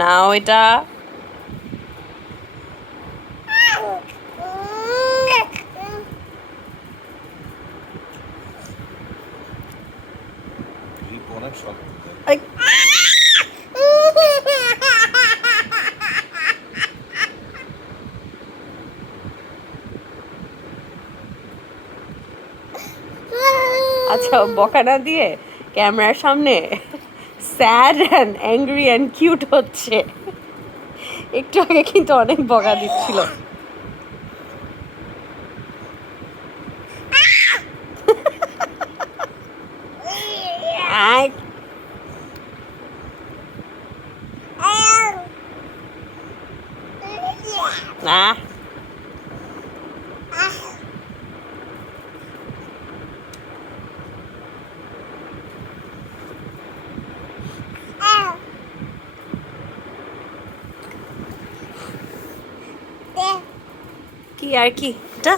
নাও এটা। অনেক শক্ত। আচ্ছা, বকা না দিয়ে ক্যামেরার সামনে sad and angry and cute হচ্ছে। একটু আগে কিন্তু অনেক বকা দিচ্ছিল। আয়। আহ কি আর কি এটা